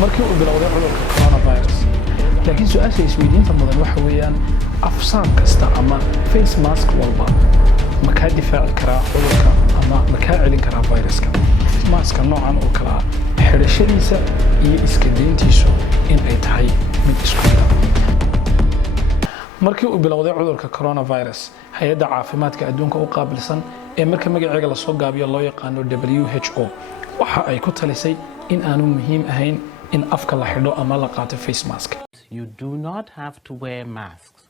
markii uu bilowday cudurka coronavirus. laakiin su'aasha isweydiinta mudan waxa weeyaan afsaab kasta ama face mask walba ma ka difaaci karaa cudurka ama ma ka celin karaa viruska. Maska noocan oo kala xirashadiisa iyo iska deyntiisu in ay tahay mid isku mid ah. markii uu bilowday cudurka coronavirus, hay'adda caafimaadka adduunka u qaabilsan ee marka magaceega la soo gaabiyo loo yaqaano WHO waxa ay ku talisay in aanu muhiim ahayn in afka la xidho ama la qaato face mask. You do not have to wear masks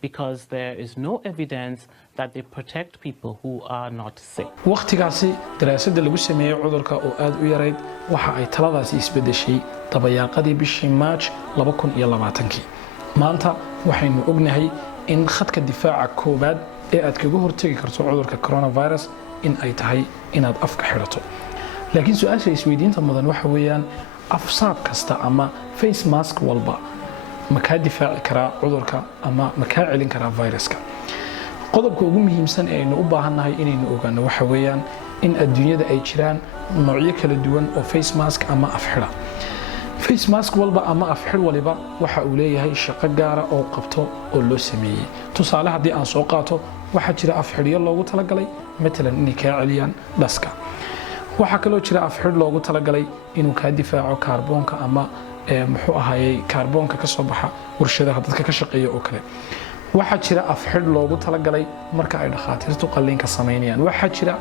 because there is no evidence that they protect people who are not sick. waqtigaasi daraasadda lagu sameeyay cudurka oo aad u yarayd waxa ay taladaasi isbedeshay dabayaaqadii bishii March 2020. maanta waxaynu ognahay in khadka difaaca koobaad ee aad kaga hortagi karto cudurka coronavirus in ay tahay inaad afka xidhato. laakiin su'aasha isweydiinta mudan waxa weeyaan afsaab kasta ama face mask walba ma ka difaaci karaa cudurka ama ma ka celin karaa viruska. qodobka ugu muhiimsan ee aynu u baahannahay inaynu ogaano waxa weeyaan in adduunyada ay jiraan noocyo kala duwan oo face mask ama afxidha. face mask walba ama afxidh waliba waxa uu leeyahay shaqo gaara oo qabto oo loo sameeyay. tusaale haddii aan soo qaato waxa jira afxidhyo loogu talagalay matalan inay ka celiyaan dhaska. waxa kaloo jira afxidh loogu talagalay inuu ka difaaco kaarboonka ama muxuu ahaayay kaarboonka ka soo baxa warshadaha dadka ka shaqeeya oo kale. waxa jira afxidh loogu talagalay marka ay dhakhaatiirtu qalliinka sameynayaan. waxa jira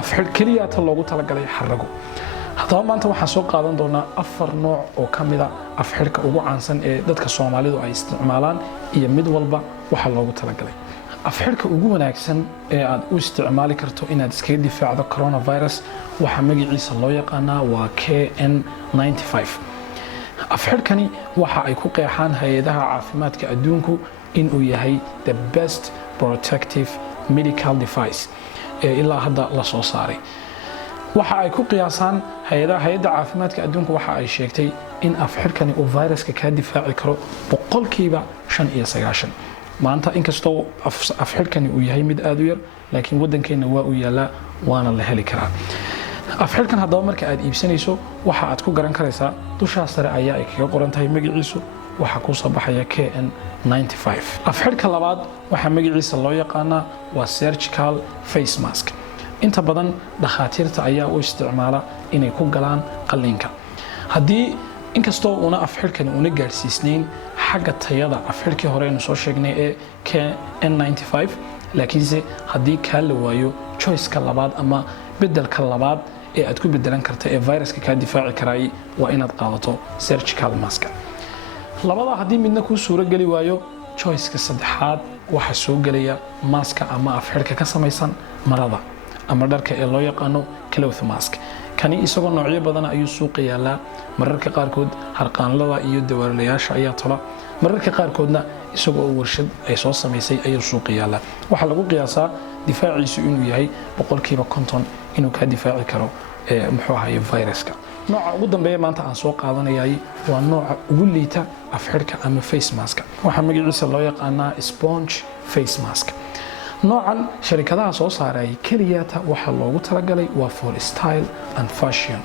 afxidh kaliya ta loogu talagalay xarago. haddaba maanta waxaan soo qaadan doonaa 4 nooc oo ka mid ah afxidhka ugu caansan ee dadka Soomaalidu ay isticmaalaan iyo mid walba waxa loogu talagalay. afxidhka ugu wanaagsan ee aad u isticmaali karto inaad iskaga difaacdo coronavirus waxa magaciisa loo yaqaanaa waa KN95. afxidhkani waxa ay ku qeexaan hay'adaha caafimaadka adduunku inuu yahay the best protective medical device ee ilaa hadda la soo saaray. waxa ay ku qiyaasaan hay'adda caafimaadka adduunka waxa ay sheegtay in afxidhkani uu viruska ka difaaci karo 95%. maanta inkastoo afxidhkani uu yahay mid aad u yar laakiin wadankeena waa uu yaalaa waana la heli karaa. afxidhkan haddaba marka aad iibsanayso waxa aad ku garan karaysaa dushaa sare ayaa ay kaga qoran tahay magaciisu waxa ku soo baxaya KN95. afxidhka labaad waxa magaciisa loo yaqaanaa waa surgical face mask. inta badan dhakhaatiirta ayaa u isticmaala inay ku galaan qalliinka. haddii inkastoo una afxidhkani una gaarsiisnayn xagga tayada afxidhkii hore aynu soo sheegnay ee KN95 laakiinse haddii kaa la waayo choice-ka labaad ama beddelka labaad ee aad ku beddelan karta ee viruska ka difaaci karaay waa inaad qaadato surgical mask. labada haddii midna kuu suuro geli waayo choice-ka saddexaad waxa soo gelaya maska ama afxidhka ka samaysan marada ama dharka ee loo yaqaano cloth mask. kani isagoo noocyo badan ayuu suuqa yaalaa. mararka qaarkood harqaanlada iyo dawaarlayaasha ayaa tola. mararka qaarkoodna isagoo warshad ay soo samaysay ayuu suuqa yaalaa. waxa lagu qiyaasaa difaaciisu inuu yahay 50% inuu ka difaaci karo muxuu ahaayay viruska. nooca ugu dambeeya maanta aan soo qaadanayay waa nooca ugu liita afxidhka ama face mask. waxa magaciisa loo yaqaanaa sponge face mask. noocan sharikadaha soo saaray keliyata waxa loogu talagalay waa for style and fashion.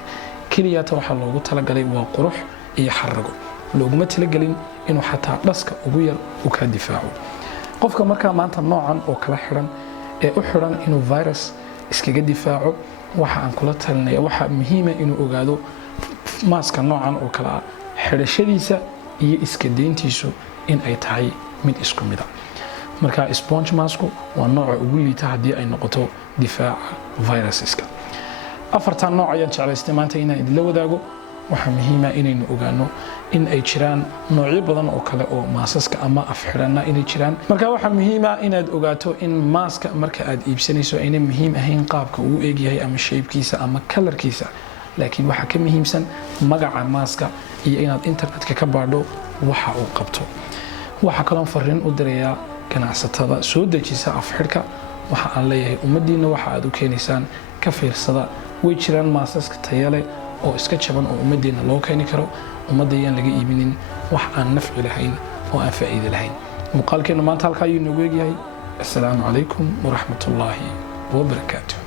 keliyata waxa loogu talagalay waa qurux iyo xarago. looguma talagelin inuu xataa dhaska ugu yar u ka difaaco. qofka marka maanta noocan oo kala xiran ee u xiran inuu virus iskaga difaaco waxa aan kula talinaya waxa muhiim ah inuu ogaado maska noocan oo kala xirashadiisa iyo iska deyntiisu in ay tahay mid isku mid ah. marka sponge masku waa nooca ugu liita haddii ay noqoto difaaca viruska. 4 nooc ayaan jeclaystay maanta inaan idin la wadaago. waxa muhiim ah inaynu ogaano in ay jiraan noocyo badan oo kale oo maasaska ama afxidhana inay jiraan. marka waxa muhiim ah inaad ogaato in maska marka aad iibsanayso ayna muhiim ahayn qaabka uu eegyahay ama shape-kiisa ama color-kiisa laakiin waxa ka muhiimsan magaca maska iyo inaad internetka ka baadho waxa uu qabto. waxa kale fariin u dirayaa ganacsatada soo dejisa afxidhka. waxa aan leeyahay ummadiina waxa aad u keenaysaan ka fiirsada way jiraan maasaska tayo leh oo iska jaban oo ummadiina loo keeni karo. ummadayaan laga iibinin wax aan nafci lahayn oo aan faa'iido lahayn. muuqaalkeena maanta halka ayuu noogu eegyahay. assalaamu calaykum waraxmatullaahi wabarakaatuh.